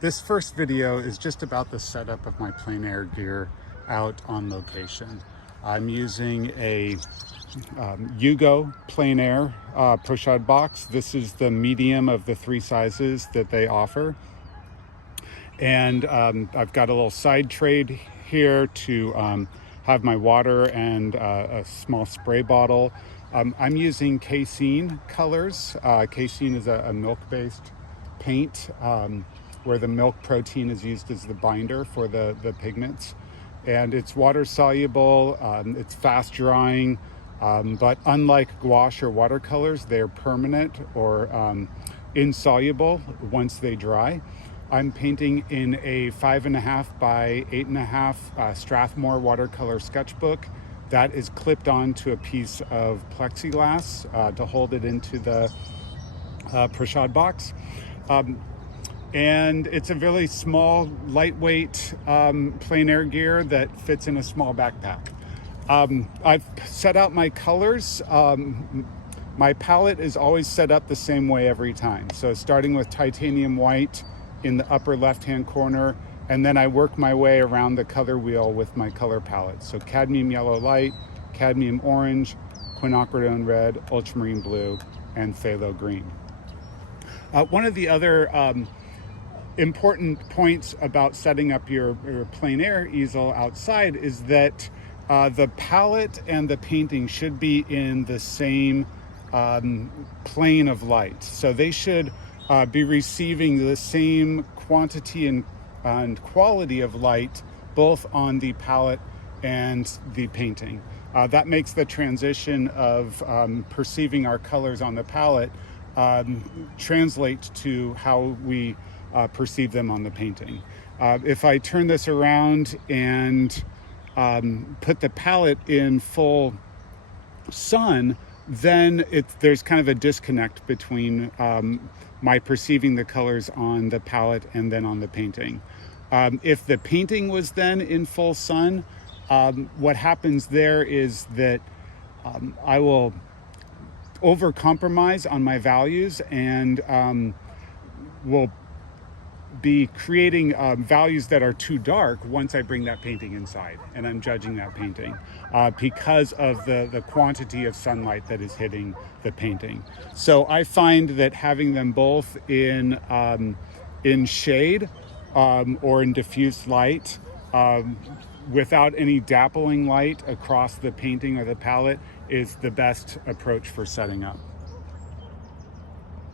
This first video is just about the setup of my plein air gear out on location. I'm using a Yugo Plein Air push-out box. This is the medium of the three sizes that they offer. And I've got a little side trade here to have my water and a small spray bottle. I'm using casein colors. Casein is a milk-based paint where the milk protein is used as the binder for the pigments. And it's water soluble, it's fast drying, but unlike gouache or watercolors, they're permanent or insoluble once they dry. I'm painting in a 5.5 by 8.5 Strathmore watercolor sketchbook that is clipped onto a piece of plexiglass to hold it into the push-out box. And it's a really small, lightweight plein air gear that fits in a small backpack. I've set out my colors. My palette is always set up the same way every time. So starting with titanium white in the upper left-hand corner, and then I work my way around the color wheel with my color palette. So cadmium yellow light, cadmium orange, quinacridone red, ultramarine blue, and phthalo green. One of the other important points about setting up your plein air easel outside is that the palette and the painting should be in the same plane of light. So they should be receiving the same quantity and quality of light both on the palette and the painting. That makes the transition of perceiving our colors on the palette translate to how we perceive them on the painting. If I turn this around and put the palette in full sun, then there's kind of a disconnect between my perceiving the colors on the palette and then on the painting. If the painting was then in full sun, what happens there is that I will overcompromise on my values and will be creating values that are too dark once I bring that painting inside and I'm judging that painting because of the quantity of sunlight that is hitting the painting. So I find that having them both in shade or in diffuse light without any dappling light across the painting or the palette is the best approach for setting up.